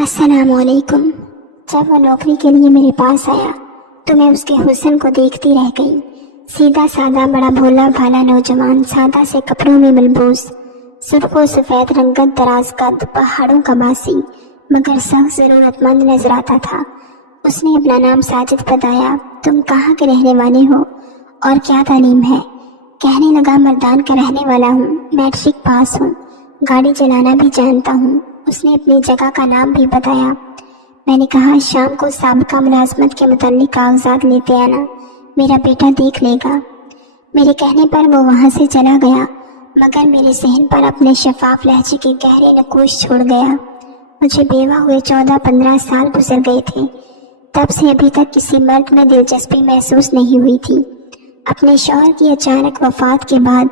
अस्सलाम वालेकुम। जब वो नौकरी के लिए मेरे पास आया तो मैं उसके हुस्न को देखती रह गई। सीधा साधा बड़ा भोला भाला नौजवान, सादा से कपड़ों में मलबूस, सुर्खों सफ़ेद रंगत, दराज कद, पहाड़ों का बासी, मगर सख्त ज़रूरतमंद नजर आता था। उसने अपना नाम साजिद बताया। तुम कहाँ के रहने वाले हो और क्या तालीम है? कहने लगा, मर्दान का रहने वाला हूँ, मैट्रिक पास हूँ, गाड़ी चलाना भी जानता हूँ। उसने अपनी जगह का नाम भी बताया। मैंने कहा, शाम को साबिका मुलाजमत के मुताल्लिक कागजात लेते आना, मेरा बेटा देख लेगा। मेरे कहने पर वो वहाँ से चला गया, मगर मेरे जहन पर अपने शफाफ लहजे के गहरे नकूश छोड़ गया। मुझे बेवा हुए 14-15 साल गुजर गए थे। तब से अभी तक किसी मर्द में दिलचस्पी महसूस नहीं हुई थी। अपने शौहर की अचानक वफात के बाद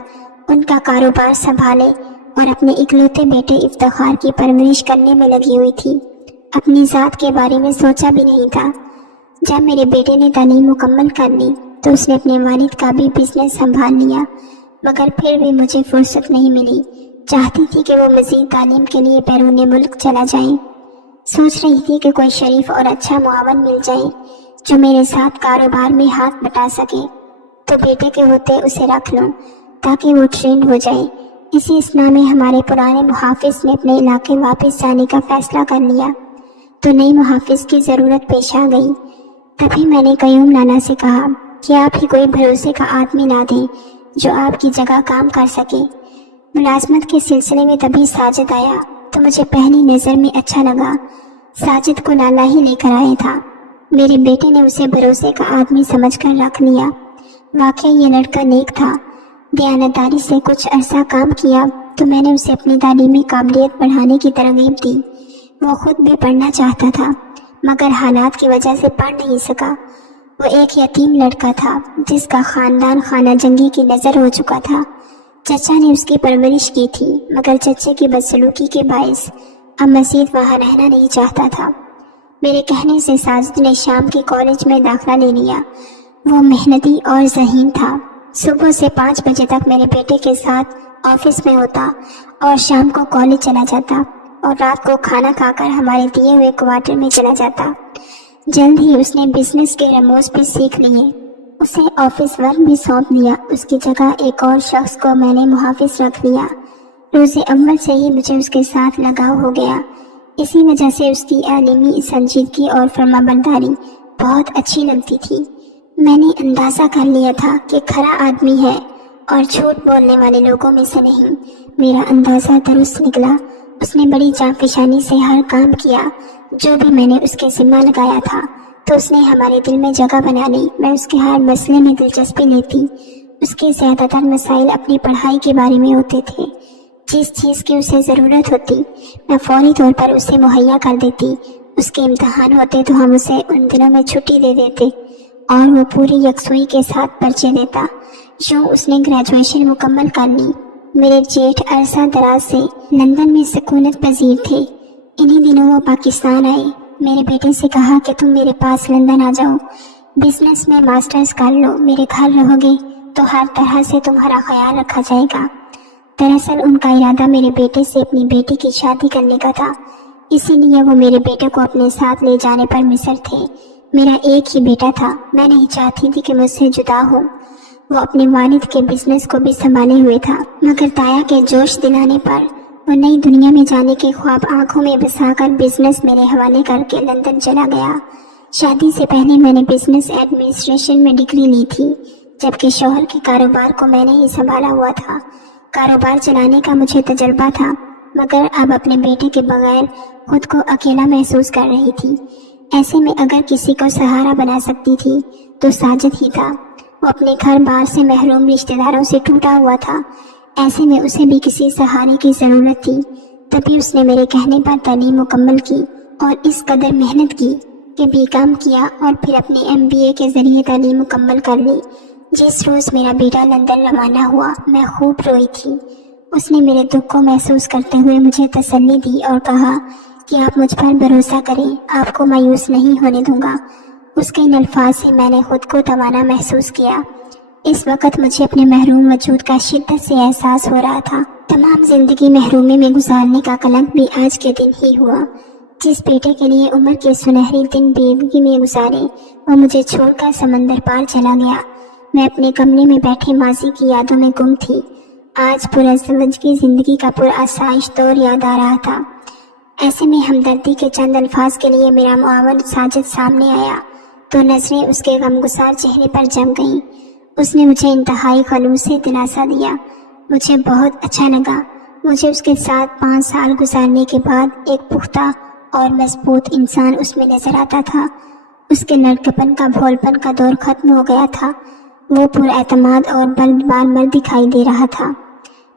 उनका कारोबार संभाले और अपने इकलौते बेटे इफ्तिखार की परवरिश करने में लगी हुई थी। अपनी ज़ात के बारे में सोचा भी नहीं था। जब मेरे बेटे ने तालीम मुकम्मल कर ली तो उसने अपने वालिद का भी बिजनेस संभाल लिया, मगर फिर भी मुझे फुर्सत नहीं मिली। चाहती थी कि वो मज़ीद तालीम के लिए बैरूने मुल्क चला जाए। सोच रही थी कि कोई शरीफ और अच्छा मुआवन मिल जाए जो मेरे साथ कारोबार में हाथ बटा सके, तो बेटे के होते उसे रख लूँ ताकि वो ट्रेन हो जाए। इसी इस्ना में हमारे पुराने मुहाफिज ने अपने इलाके वापस जाने का फैसला कर लिया, तो नई मुहाफिज की ज़रूरत पेश आ गई। तभी मैंने कयूम नाना से कहा कि आप ही कोई भरोसे का आदमी ला दें जो आपकी जगह काम कर सके। मुलाजमत के सिलसिले में तभी साजिद आया तो मुझे पहली नज़र में अच्छा लगा। साजिद को नाला ही लेकर आया था। मेरे बेटे ने उसे भरोसे का आदमी समझकर रख लिया। वाकई ये लड़का नेक था। दयानतदारी से कुछ अरसा काम किया तो मैंने उसे अपनी तालीमी काबिलियत बढ़ाने की तरगीब दी। वो खुद भी पढ़ना चाहता था, मगर हालात की वजह से पढ़ नहीं सका। वो एक यतीम लड़का था जिसका ख़ानदान खाना जंगी की नज़र हो चुका था। चचा ने उसकी परवरिश की थी, मगर चचे की बदसलूकी के बायस अब मज़ीद वहाँ रहना नहीं चाहता था। मेरे कहने से साजिद ने शाम के कॉलेज में दाखिला ले लिया। वो मेहनती और ज़हीन था। सुबह से 5 बजे तक मेरे बेटे के साथ ऑफिस में होता और शाम को कॉलेज चला जाता और रात को खाना खाकर हमारे दिए हुए क्वार्टर में चला जाता। जल्द ही उसने बिजनेस के रमूज भी सीख लिए। उसे ऑफिस वर्क भी सौंप लिया। उसकी जगह एक और शख्स को मैंने मुहाफिज रख लिया। रोज़े अव्वल से ही मुझे उसके साथ लगाव हो गया। इसी वजह से उसकी आलिमी संजीदगी और फरमाबरदारी बहुत अच्छी लगती थी। मैंने अंदाज़ा कर लिया था कि खरा आदमी है और झूठ बोलने वाले लोगों में से नहीं। मेरा अंदाज़ा दुरुस्त निकला। उसने बड़ी जांफिशानी से हर काम किया जो भी मैंने उसके ज़िम्मा लगाया था, तो उसने हमारे दिल में जगह बना ली। मैं उसके हर मसले में दिलचस्पी लेती। उसके ज़्यादातर मसाइल अपनी पढ़ाई के बारे में होते थे। जिस चीज़ की उसे ज़रूरत होती मैं फौरी तौर पर उसे मुहैया कर देती। उसके इम्तहान होते तो हम उसे उन दिनों में छुट्टी दे देते और वो पूरी यकसुई के साथ पर्चे देता। यूँ उसने ग्रेजुएशन मुकम्मल कर ली। मेरे जेठ अरसा दराज से लंदन में सकूनत पजीर थे। इन्हीं दिनों वो पाकिस्तान आए। मेरे बेटे से कहा कि तुम मेरे पास लंदन आ जाओ, बिजनेस में मास्टर्स कर लो, मेरे घर रहोगे तो हर तरह से तुम्हारा ख्याल रखा जाएगा। दरअसल उनका इरादा मेरे बेटे से अपनी बेटी की शादी करने का था, इसीलिए वो मेरे बेटे को अपने साथ ले जाने पर मिसर थे। मेरा एक ही बेटा था। मैं नहीं चाहती थी कि मुझसे जुदा हो। वो अपने वालिद के बिजनेस को भी संभाले हुए था, मगर ताया के जोश दिलाने पर वो नई दुनिया में जाने के ख्वाब आंखों में बसाकर बिजनेस मेरे हवाले करके लंदन चला गया। शादी से पहले मैंने बिजनेस एडमिनिस्ट्रेशन में डिग्री ली थी, जबकि शौहर के कारोबार को मैंने ही संभाला हुआ था। कारोबार चलाने का मुझे तजर्बा था, मगर अब अपने बेटे के बगैर खुद को अकेला महसूस कर रही थी। ऐसे में अगर किसी को सहारा बना सकती थी तो साजिद ही था। वो अपने घर बार से महरूम रिश्तेदारों से टूटा हुआ था। ऐसे में उसे भी किसी सहारे की ज़रूरत थी। तभी उसने मेरे कहने पर तालीम मुकम्मल की और इस कदर मेहनत की कि बीकॉम किया और फिर अपने MBA के ज़रिए तालीम मुकम्मल कर ली। जिस रोज़ मेरा बेटा लंदन रवाना हुआ मैं खूब रोई थी। उसने मेरे दुख को महसूस करते हुए मुझे तसल्ली दी और कहा कि आप मुझ पर भरोसा करें, आपको मायूस नहीं होने दूंगा। उसके इन अल्फाज से मैंने खुद को तवाना महसूस किया। इस वक्त मुझे अपने महरूम वजूद का शिद्दत से एहसास हो रहा था। तमाम ज़िंदगी महरूमी में गुजारने का कलंक भी आज के दिन ही हुआ। जिस बेटे के लिए उम्र के सुनहरे दिन बेवकूफ़ी में गुजारे वो मुझे छोड़कर समंदर पार चला गया। मैं अपने कमरे में बैठे माजी की यादों में गुम थी। आज पुरज़वज की ज़िंदगी का पुरआसाइश दौर याद आ रहा था। ऐसे में हमदर्दी के चंद अल्फाज के लिए मेरा मुआवन साजिद सामने आया तो नज़रें उसके गमगुसार चेहरे पर जम गईं। उसने मुझे इंतहाई खलूस से दिलासा दिया। मुझे बहुत अच्छा लगा। मुझे उसके साथ 5 साल गुजारने के बाद एक पुख्ता और मजबूत इंसान उसमें नजर आता था। उसके लड़केपन का भोलपन का दौर खत्म हो गया था। वो पुरएतमाद और बलवान मर्द दिखाई दे रहा था।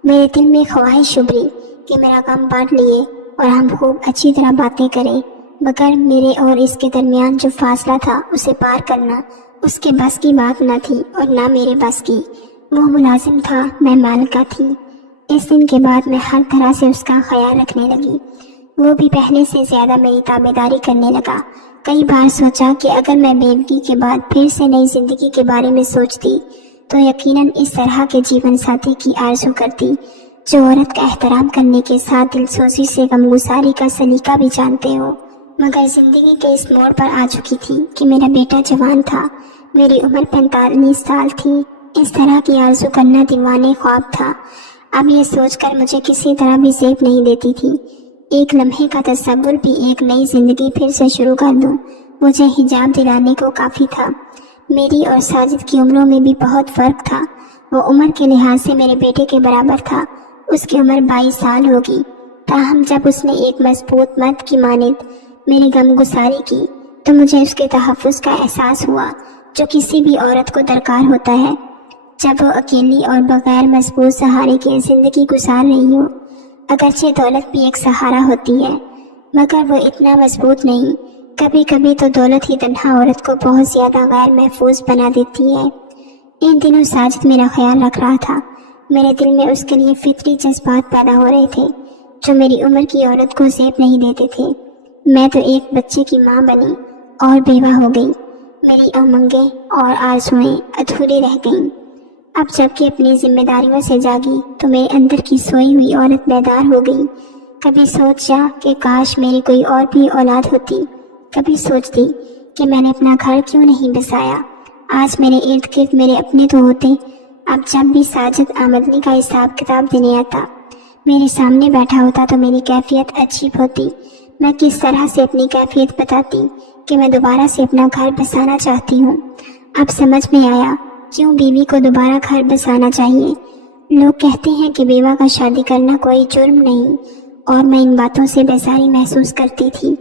मेरे दिल में ख्वाहिश उभरी कि मेरा गम बांट लिए और हम खूब अच्छी तरह बातें करें, मगर मेरे और इसके दरमियान जो फासला था उसे पार करना उसके बस की बात न थी और ना मेरे बस की। वो मुलाजिम था, मैं मालिका थी। इस दिन के बाद मैं हर तरह से उसका ख्याल रखने लगी। वो भी पहले से ज़्यादा मेरी ताबेदारी करने लगा। कई बार सोचा कि अगर मैं बेवगी के बाद फिर से नई ज़िंदगी के बारे में सोचती तो यकीनन इस तरह के जीवन साथी की आरज़ू करती जो औरत का एहतराम करने के साथ दिलसोजी से गमगुसारी का सलीका भी जानते हो। मगर ज़िंदगी के इस मोड़ पर आ चुकी थी कि मेरा बेटा जवान था। मेरी उम्र 45 साल थी। इस तरह की आरज़ू करना दीवाने ख्वाब था। अब ये सोचकर मुझे किसी तरह भी ज़ेब नहीं देती थी। एक लम्हे का तसव्वुर भी एक नई ज़िंदगी फिर से शुरू कर दूं, मुझे हिजाब दिलाने को काफ़ी था। मेरी और साजिद की उम्रों में भी बहुत फ़र्क था। वो उम्र के लिहाज से मेरे बेटे के बराबर था। उसकी उम्र 22 साल होगी। ताहम जब उसने एक मजबूत मर्द की मानित मेरी गमगुसारी की तो मुझे उसके तहफ़्फ़ुज़ का एहसास हुआ जो किसी भी औरत को दरकार होता है जब वो अकेली और बगैर मजबूत सहारे के ज़िंदगी गुजार रही हो। अगरचे दौलत भी एक सहारा होती है मगर वो इतना मजबूत नहीं। कभी कभी तो दौलत ही तन्हा औरत को बहुत ज़्यादा गैर महफूज बना देती है। इन दिनों साजिद मेरा ख्याल रख रहा था। मेरे दिल में उसके लिए फितरी जज्बात पैदा हो रहे थे जो मेरी उम्र की औरत को ज़ेब नहीं देते थे। मैं तो एक बच्चे की माँ बनी और बेवा हो गई। मेरी उमंगें और आरज़ुएं अधूरी रह गईं। अब जबकि अपनी जिम्मेदारियों से जागी तो मेरे अंदर की सोई हुई औरत बेदार हो गई। कभी सोचा कि काश मेरी कोई और भी औलाद होती। कभी सोचती कि मैंने अपना घर क्यों नहीं बसाया। आज मेरे इर्द गिर्द मेरे अपने तो होते। अब जब भी साजिद आमदनी का हिसाब किताब देने आता मेरे सामने बैठा होता तो मेरी कैफियत अजीब होती। मैं किस तरह से अपनी कैफियत बताती कि मैं दोबारा से अपना घर बसाना चाहती हूँ। अब समझ में आया क्यों बीवी को दोबारा घर बसाना चाहिए। लोग कहते हैं कि बेवा का शादी करना कोई जुर्म नहीं और मैं इन बातों से बेजारी महसूस करती थी।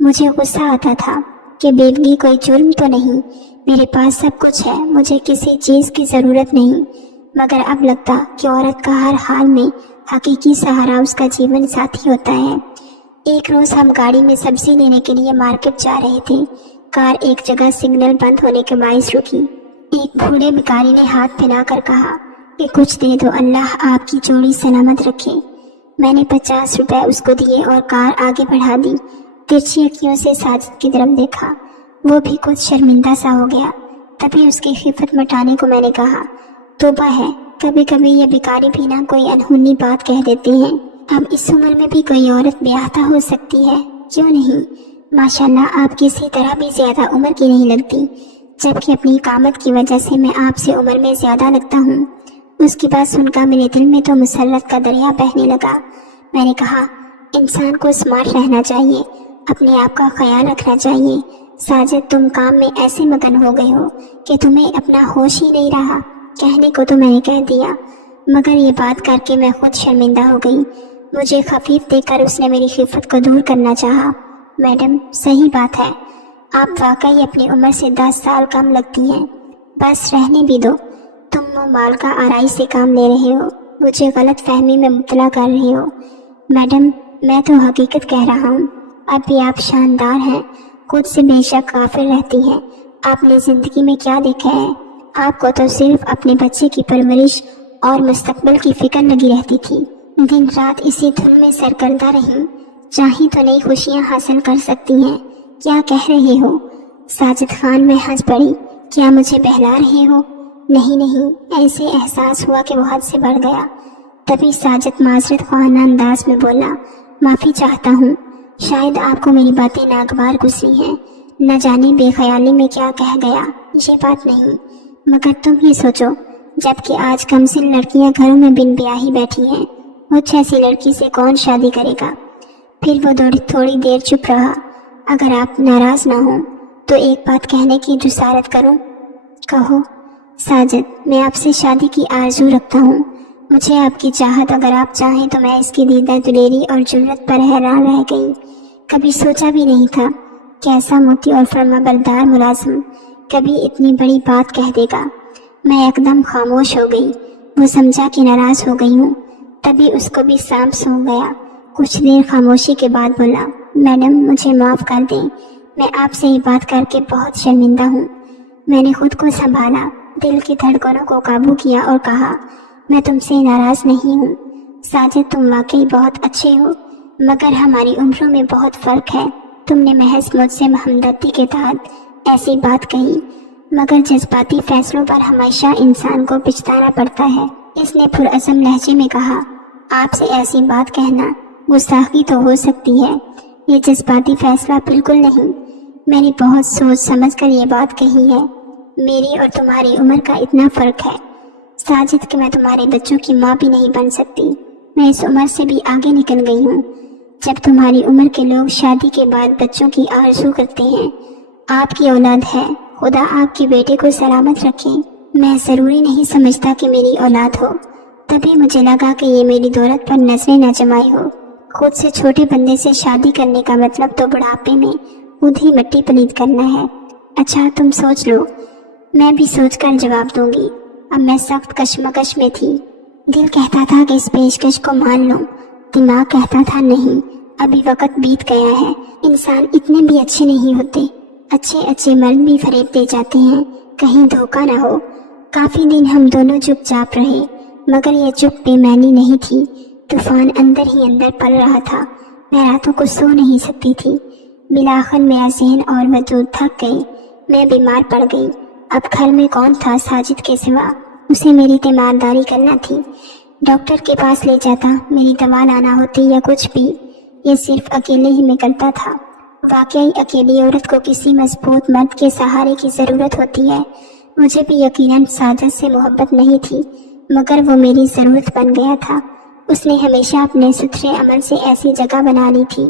मुझे गुस्सा आता था कि बेवगी कोई जुर्म तो नहीं, मेरे पास सब कुछ है, मुझे किसी चीज़ की ज़रूरत नहीं। मगर अब लगता कि औरत का हर हाल में हकीकी सहारा उसका जीवन साथी होता है। एक रोज़ हम गाड़ी में सब्ज़ी लेने के लिए मार्केट जा रहे थे। कार एक जगह सिग्नल बंद होने के बायस रुकी। एक बूढ़े भिखारी ने हाथ फैलाकर कहा कि कुछ दे दो, अल्लाह आपकी जोड़ी सलामत रखे। मैंने 50 रुपए उसको दिए और कार आगे बढ़ा दी। तिरछी अखियों से साजिद की तरफ देखा। वो भी कुछ शर्मिंदा सा हो गया। तभी उसकी खिफत मिटाने को मैंने कहा, तौबा है, कभी कभी ये भिखारी भी ना कोई अनहोनी बात कह देते हैं। अब इस उम्र में भी कोई औरत ब्याहता हो सकती है, क्यों नहीं। माशाल्लाह आप किसी तरह भी ज़्यादा उम्र की नहीं लगती, जबकि अपनी कामत की वजह से मैं आपसे उम्र में ज़्यादा लगता हूँ। उसकी बात सुनकर मेरे दिल में तो मुसर्रत का दरिया बहने लगा। मैंने कहा, इंसान को स्मार्ट रहना चाहिए, अपने आप का ख्याल रखना चाहिए। साजिद तुम काम में ऐसे मगन हो गए हो कि तुम्हें अपना होश ही नहीं रहा। कहने को तो मैंने कह दिया, मगर ये बात करके मैं खुद शर्मिंदा हो गई। मुझे खफीफ देखकर उसने मेरी खिफत को दूर करना चाहा। मैडम सही बात है, आप वाकई अपनी उम्र से 10 साल कम लगती हैं। बस रहने भी दो, तुम वो माल का आराई से काम ले रहे हो, मुझे गलत फहमी में मुब्तला कर रहे हो। मैडम मैं तो हकीकत कह रहा हूँ। अब भी आप शानदार हैं, खुद से बेशक काफिर रहती हैं। आपने ज़िंदगी में क्या देखा है? आपको तो सिर्फ अपने बच्चे की परवरिश और मुस्तकबिल की फिक्र लगी रहती थी। दिन रात इसी धुन में सरकर्दा रही, चाही तो नई खुशियाँ हासिल कर सकती हैं। क्या कह रहे हो? साजिद खान में हंस पड़ी। क्या मुझे बहला रहे हो? नहीं नहीं, ऐसे एहसास हुआ कि वो हद से बढ़ गया। तभी साजिद माजरत ख्वाहाना अंदाज में बोला, माफ़ी चाहता हूँ, शायद आपको मेरी बातें नागवार गुजरी हैं, न जाने बेख्याली में क्या कह गया। ये बात नहीं, मगर तुम ही सोचो, जबकि आज कमसिन लड़कियां घरों में बिन ब्याही बैठी हैं, मुझ ऐसी लड़की से कौन शादी करेगा। फिर वो थोड़ी देर चुप रहा। अगर आप नाराज ना हो तो एक बात कहने की जुसारत करूं। कहो। साजिद, मैं आपसे शादी की आरज़ू रखता हूँ। मुझे आपकी चाहत, अगर आप चाहें तो मैं इसकी दीदा दुलेरी और जुर्रत पर हैरान रह गई। कभी सोचा भी नहीं था कि ऐसा मोती और फर्माबरदार मुलाजिम कभी इतनी बड़ी बात कह देगा। मैं एकदम खामोश हो गई। वो समझा कि नाराज़ हो गई हूँ, तभी उसको भी सांप सूंघ गया। कुछ देर खामोशी के बाद बोला, मैडम मुझे माफ़ कर दें, मैं आपसे ये बात करके बहुत शर्मिंदा हूँ। मैंने खुद को संभाला, दिल की धड़कनों को काबू किया और कहा, मैं तुमसे नाराज़ नहीं हूँ साजिद, तुम वाकई बहुत अच्छे हो, मगर हमारी उम्रों में बहुत फ़र्क है। तुमने महज मुझसे हमदर्दी के तहत ऐसी बात कही, मगर जज्बाती फैसलों पर हमेशा इंसान को पछताना पड़ता है। इसने पुरअज़म लहजे में कहा, आपसे ऐसी बात कहना गुस्ताखी तो हो सकती है, ये जज्बाती फैसला बिल्कुल नहीं। मैंने बहुत सोच समझ कर ये बात कही है। मेरी और तुम्हारी उम्र का इतना फ़र्क है साजिद कि मैं तुम्हारे बच्चों की माँ भी नहीं बन सकती। मैं इस उम्र से भी आगे निकल गई हूँ। जब तुम्हारी उम्र के लोग शादी के बाद बच्चों की आरज़ू करते हैं, आपकी औलाद है, खुदा आपके बेटे को सलामत रखे। मैं ज़रूरी नहीं समझता कि मेरी औलाद हो, तभी मुझे लगा कि ये मेरी दौलत पर नजरें न जमाई हो। खुद से छोटे बंदे से शादी करने का मतलब तो बुढ़ापे में खुद ही मिट्टी पलीत करना है। अच्छा तुम सोच लो। मैं भी सोचकर जवाब दूंगी। अब मैं सख्त कशमकश में थी। दिल कहता था कि इस पेशकश को मान लो, दिमाग कहता था नहीं, अभी वक्त बीत गया है। इंसान इतने भी अच्छे नहीं होते, अच्छे अच्छे मर्द भी फरेब दे जाते हैं, कहीं धोखा न हो। काफ़ी दिन हम दोनों चुपचाप रहे, मगर यह चुप बेमैनी नहीं थी, तूफान अंदर ही अंदर पल रहा था। मैं रातों को सो नहीं सकती थी। बिलाखिर मेरा ज़हन और वजूद थक गई। मैं बीमार पड़ गई। अब घर में कौन था साजिद के सिवा, उसे मेरी तीमारदारी करना थी। डॉक्टर के पास ले जाता, मेरी दवा लाना होती या कुछ भी, ये सिर्फ अकेले ही में करता था। वाकई अकेली औरत को किसी मजबूत मर्द के सहारे की ज़रूरत होती है। मुझे भी यकीनन साजिद से मोहब्बत नहीं थी, मगर वो मेरी ज़रूरत बन गया था। उसने हमेशा अपने सुथरे अमल से ऐसी जगह बना ली थी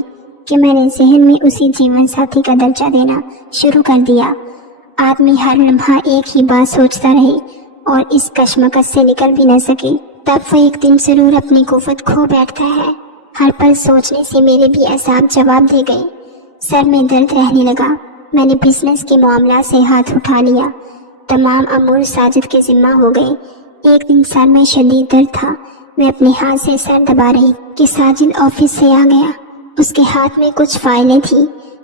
कि मैंने जहन में उसी जीवन साथी का दर्जा देना शुरू कर दिया। आदमी हर लम्हा एक ही बात सोचता रहे और इस कशमकश से निकल भी न सके, तब वो एक दिन ज़रूर अपनी कुव्वत खो बैठता है। हर पल सोचने से मेरे भी असाब जवाब दे गए। सर में दर्द रहने लगा। मैंने बिजनेस के मामला से हाथ उठा लिया। तमाम अमूर साजिद के जिम्मा हो गए। एक दिन सर में शदीद दर्द था। मैं अपने हाथ से सर दबा रही कि साजिद ऑफिस से आ गया। उसके हाथ में कुछ फाइलें थी।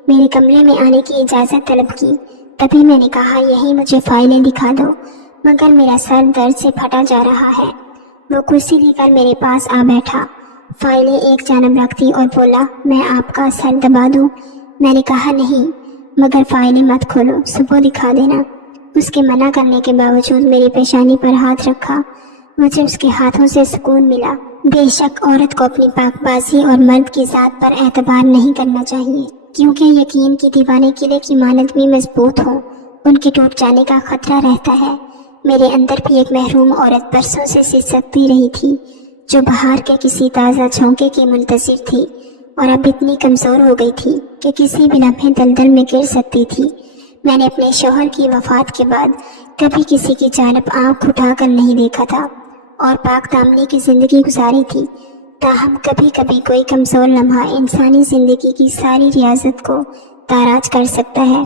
मेरे कमरे में आने की इजाज़त तलब की। तभी मैंने कहा, यही मुझे फाइलें दिखा दो, मगर मेरा सर दर्द से फटा जा रहा है। वो कुर्सी लेकर मेरे पास आ बैठा, फाइलें एक जानब रख दी और बोला, मैं आपका सर दबा दूं? मैंने कहा नहीं, मगर फाइलें मत खोलो, सुबह दिखा देना। उसके मना करने के बावजूद मेरी पेशानी पर हाथ रखा। मुझे उसके हाथों से सुकून मिला। बेशक औरत को अपनी पाकबाजी और मर्द की ज़ात पर एतबार नहीं करना चाहिए, क्योंकि यकीन की दीवाने किले की मानद भी मजबूत हो, उनके टूट जाने का खतरा रहता है। मेरे अंदर भी एक महरूम औरत बरसों से सिसकती रही थी, जो बहार के किसी ताज़ा झोंके की मुंतज़िर थी, और अब इतनी कमज़ोर हो गई थी कि किसी भी लम्हे दलदल में गिर सकती थी। मैंने अपने शौहर की वफ़ात के बाद कभी किसी की जानब आँख उठाकर नहीं देखा था और पाक दामनी की ज़िंदगी गुजारी थी। ताहम कभी कभी कोई कमज़ोर लम्हा इंसानी ज़िंदगी की सारी रियासत को ताराज कर सकता है।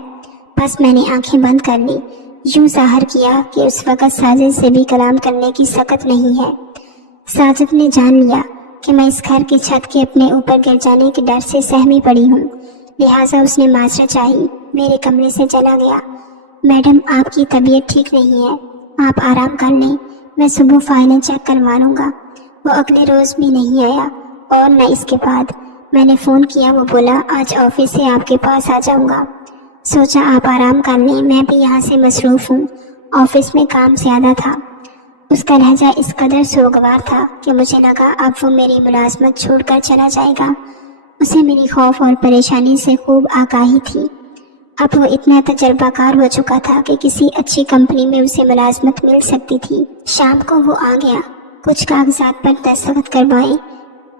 बस मैंने आंखें बंद कर ली, यूँ ज़ाहिर किया कि उस वक़्त साजिद से भी कलाम करने की सकत नहीं है। साजिद ने जान लिया कि मैं इस घर की छत के अपने ऊपर गिर जाने के डर से सहमी पड़ी हूँ, लिहाजा उसने माजरत चाही, मेरे कमरे से चला गया। मैडम, आपकी तबीयत ठीक नहीं है, आप आराम कर लें, मैं सुबह फाइलें चेक करवा लूँगा। वो अगले रोज़ भी नहीं आया और न इसके बाद। मैंने फ़ोन किया, वो बोला, आज ऑफिस से आपके पास आ जाऊँगा। सोचा आप आराम कर लें, मैं भी यहाँ से मसरूफ़ हूँ, ऑफिस में काम ज़्यादा था। उसका लहजा इस कदर सोगवार था कि मुझे लगा अब वो मेरी मुलाजमत छोड़कर चला जाएगा। उसे मेरी खौफ और परेशानी से खूब आगाही थी। अब वो इतना तजर्बाकार हो चुका था कि किसी अच्छी कंपनी में उसे मुलाजमत मिल सकती थी। शाम को वो आ गया, कुछ कागजात पर दस्तखत करवाए,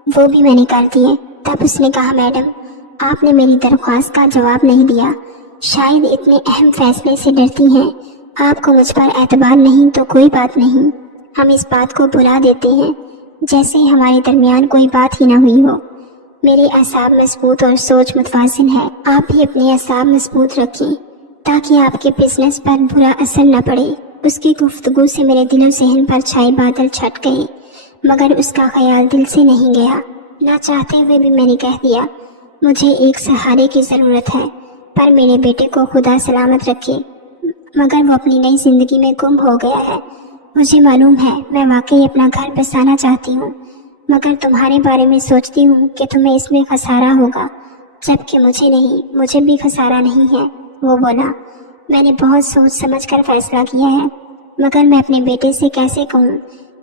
वो भी मैंने कर दिए। तब उसने कहा, मैडम आपने मेरी दरख्वास्त का जवाब नहीं दिया, शायद इतने अहम फैसले से डरती हैं। आपको मुझ पर एतबार नहीं तो कोई बात नहीं, हम इस बात को भुला देते हैं जैसे हमारे दरमियान कोई बात ही ना हुई हो। मेरे असाब मजबूत और सोच मुतवाज़िन है, आप भी अपने असाब मजबूत रखें ताकि आपके बिजनेस पर बुरा असर न पड़े। उसकी गुफ्तगू से मेरे दिलो ज़हन पर छाए बादल छट गए, मगर उसका ख्याल दिल से नहीं गया। ना चाहते हुए भी मैंने कह दिया, मुझे एक सहारे की ज़रूरत है, पर मेरे बेटे को खुदा सलामत रखे, मगर वो अपनी नई ज़िंदगी में गुम हो गया है। मुझे मालूम है मैं वाकई अपना घर बसाना चाहती हूँ, मगर तुम्हारे बारे में सोचती हूँ कि तुम्हें इसमें खसारा होगा, जबकि मुझे नहीं, मुझे भी खसारा नहीं है। वो बोला, मैंने बहुत सोच समझ कर फैसला किया है, मगर मैं अपने बेटे से कैसे कहूँ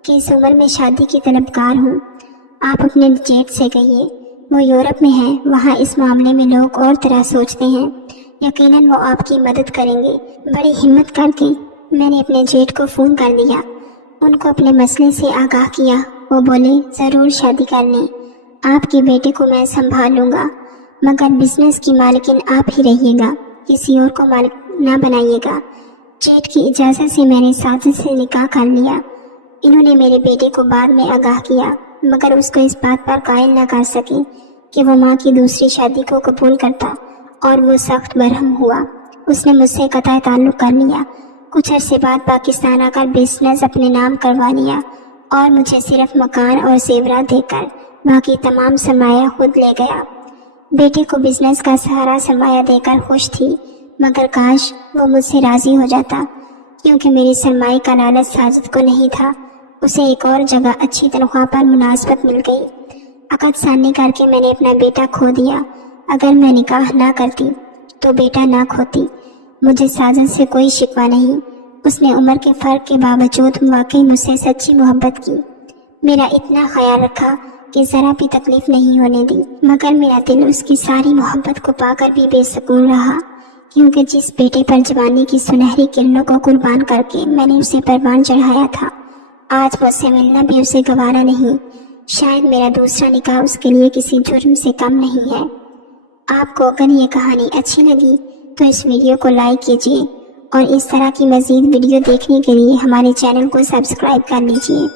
कि इस उम्र में शादी की तलबगार हूँ। आप अपने जेठ से कहिए, वो यूरोप में है, वहाँ इस मामले में लोग और तरह सोचते हैं, यकीनन वो आपकी मदद करेंगे। बड़ी हिम्मत करके मैंने अपने जेठ को फ़ोन कर दिया, उनको अपने मसले से आगाह किया। वो बोले, ज़रूर शादी कर लें, आपके बेटे को मैं संभाल लूँगा, मगर बिजनेस की मालिकिन आप ही रहिएगा, किसी और को मालिक ना बनाइएगा। जेठ की इजाज़त से मैंने साजिद से निकाह कर लिया। इन्होंने मेरे बेटे को बाद में आगाह किया, मगर उसको इस बात पर कायल न कर सके कि वो माँ की दूसरी शादी को कबूल करता, और वो सख्त बरहम हुआ। उसने मुझसे कतई ताल्लुक़ कर लिया। कुछ अरसे बाद पाकिस्तान आकर बिजनेस अपने नाम करवा लिया और मुझे सिर्फ मकान और जेवरात देकर बाकी तमाम सरमाया खुद ले गया। बेटे को बिजनेस का सहारा सरमाया देकर खुश थी, मगर काश वो मुझसे राज़ी हो जाता, क्योंकि मेरी सरमाए का लालच साजिद को नहीं था। उसे एक और जगह अच्छी तनख्वाह पर मुनासबत मिल गई। अकद सानी करके मैंने अपना बेटा खो दिया। अगर मैं निकाह ना करती तो बेटा ना खोती। मुझे साजिद से कोई शिकवा नहीं, उसने उम्र के फ़र्क के बावजूद वाकई मुझसे सच्ची मोहब्बत की। मेरा इतना ख्याल रखा कि ज़रा भी तकलीफ़ नहीं होने दी, मगर मेरा दिल उसकी सारी मोहब्बत को पाकर भी बेसुकून रहा, क्योंकि जिस बेटे पर जवानी की सुनहरी किरणों को कुर्बान करके मैंने उसे परवान चढ़ाया था, आज मुझसे मिलना भी उसे गवारा नहीं। शायद मेरा दूसरा निकाह उसके लिए किसी जुर्म से कम नहीं है। आपको अगर ये कहानी अच्छी लगी तो इस वीडियो को लाइक कीजिए और इस तरह की मज़ीद वीडियो देखने के लिए हमारे चैनल को सब्सक्राइब कर लीजिए।